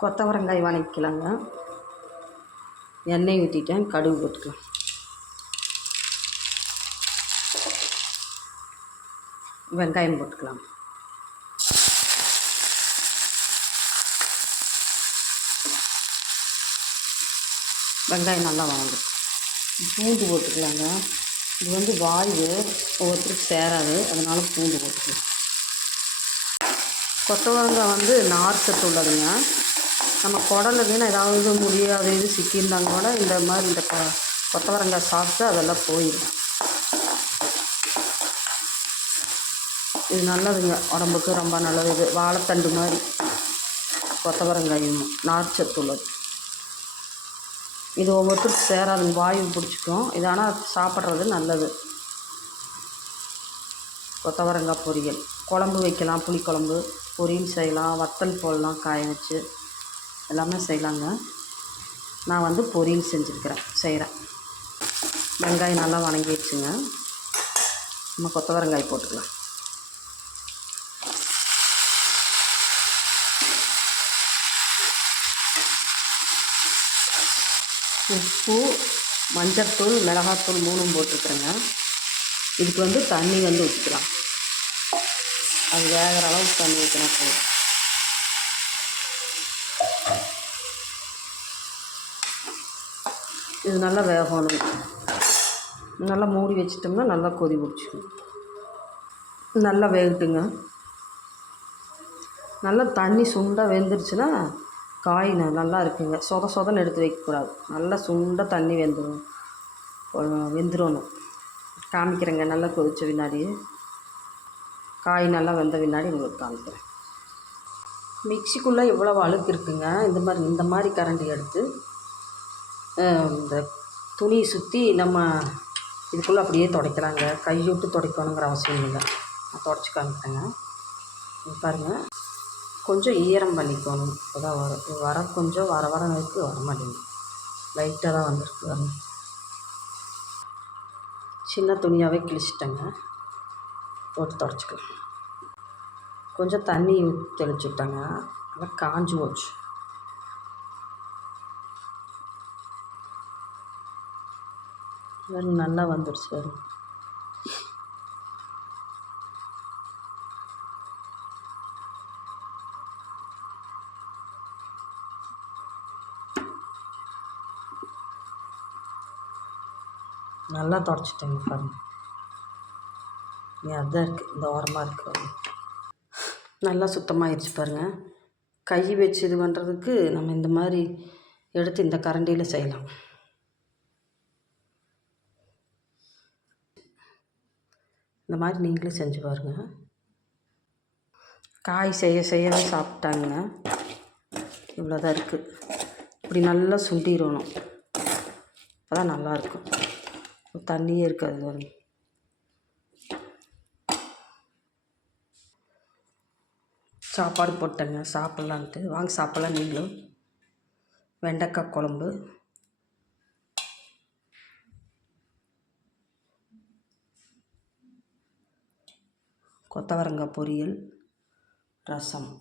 கொத்தவரங்காய் வதக்கிக்கலாங்க எண்ணெய் ஊற்றிட்டேன் கடுகு போட்டுக்கலாம். வெங்காயம் போட்டுக்கலாம். வெங்காயம் நல்லா வதங்கும் பூண்டு போட்டுக்கலாங்க. இது வந்து வாயு ஒவ்வொருத்தருக்கு சேராது. அதனால பூண்டு போட்டுக்கலாம். கொத்தவரங்காய் வந்து நார் சத்து உள்ளதுங்க. நம்ம குடல்ல வீணாக ஏதாவது முடியாது இது சிக்கியிருந்தாங்க கூட இந்த மாதிரி இந்த கொ கொத்தவரங்காய் சாப்பிட்டு அதெல்லாம் போயிடும். இது நல்லதுங்க உடம்புக்கு ரொம்ப நல்லது. இது வாழைத்தண்டு மாதிரி கொத்தவரங்காயும் நார்ச்சத்து உள்ளது இது ஒவ்வொருத்தருக்கு சேராதுங்க வாயு பிடிச்சிக்கும். இது ஆனால் சாப்பிட்றது நல்லது. கொத்தவரங்காய் பொரியல். குழம்பு வைக்கலாம் புளிக்குழம்பு பொரியல் செய்யலாம் வத்தல் போடலாம் காய வச்சு. எல்லாமே செய்யலாங்க. நான் வந்து பொரியல் செஞ்சுருக்கிறேன் செய்கிறேன் வெங்காயம் நல்லா வணங்கிடுச்சுங்க. நம்ம கொத்தவரங்காய் போட்டுக்கலாம். உப்பு மஞ்சத்தூள் மிளகாத்தூள் மூணும் போட்டுக்கிறேங்க. இதுக்கு வந்து தண்ணி வந்து ஊற்றிக்கலாம் அது வேகிற அளவுக்கு தண்ணி ஊற்றினா போதும். இது நல்லா வேகணும். நல்லா மூடி வச்சிட்டோம்னா நல்லா கொதி பிடிச்சிக்கும் நல்லா வேகட்டுங்க. நல்லா தண்ணி சுண்டாக வெந்துருச்சுன்னா காய் நல்லா இருக்குங்க. சொத சொதன்னு எடுத்து வைக்கக்கூடாது நல்லா சுண்டாக தண்ணி வெந்துடும் வெந்துடணும் காமிக்கிறேங்க. நல்லா கொதித்த பின்னாடி. காய் நல்லா வெந்த பின்னாடி உங்களுக்கு காமிக்கிறேன். மிக்சிக்குள்ளே இவ்வளோ அழுக்கு இருக்குங்க. இந்த மாதிரி இந்த மாதிரி கரண்டி எடுத்து இந்த துணியை சுற்றி நம்ம இதுக்குள்ளே அப்படியே துடைக்கிறாங்க. கைவிட்டு துடைக்கணுங்கிற அவசியம் இல்லை. நான் துடைச்சி காமிக்கிறேங்க. பாருங்கள் பாருங்க. கொஞ்சம் ஈரம் பண்ணிக்கணும். இப்போ தான் வரும் வர கொஞ்சம் வர வர இருக்கு வர மாட்டேங்குது. லைட்டாக தான் வந்திருக்கு. வரணும் சின்ன துணியாகவே கிழிச்சிட்டேங்க. போட்டு துடைச்சிக்கலாம். கொஞ்சம் தண்ணி தெளிச்சு விட்டேங்க. நல்லா காஞ்சி போச்சு. நல்லா வந்துடுச்சு பாருங்க நல்லா தொடச்சிட்டேங்க பாருங்க. நீ அதான் இருக்குது இந்த ஓரமாக இருக்கு நல்லா சுத்தமாகிடுச்சு பாருங்கள் கை வச்சு இது பண்ணுறதுக்கு நம்ம இந்த மாதிரி எடுத்து இந்த கரண்டியில் செய்யலாம். இந்த மாதிரி நீங்களும் செஞ்சு பாருங்கள் காய் செய்ய செய்யவே சாப்பிட்டாங்க. இவ்வளோதான் இருக்குது இப்படி நல்லா சுண்டிடணும். அப்போ தான் நல்லாயிருக்கும் தண்ணியே இருக்காது சாப்பாடு போட்டேங்க சாப்பிட்லான்ட்டு. வாங்க சாப்பிட்லாம் நீங்களும். வெண்டைக்காய் குழம்பு. கொத்தவரங்காய் பொரியல் ரசம்.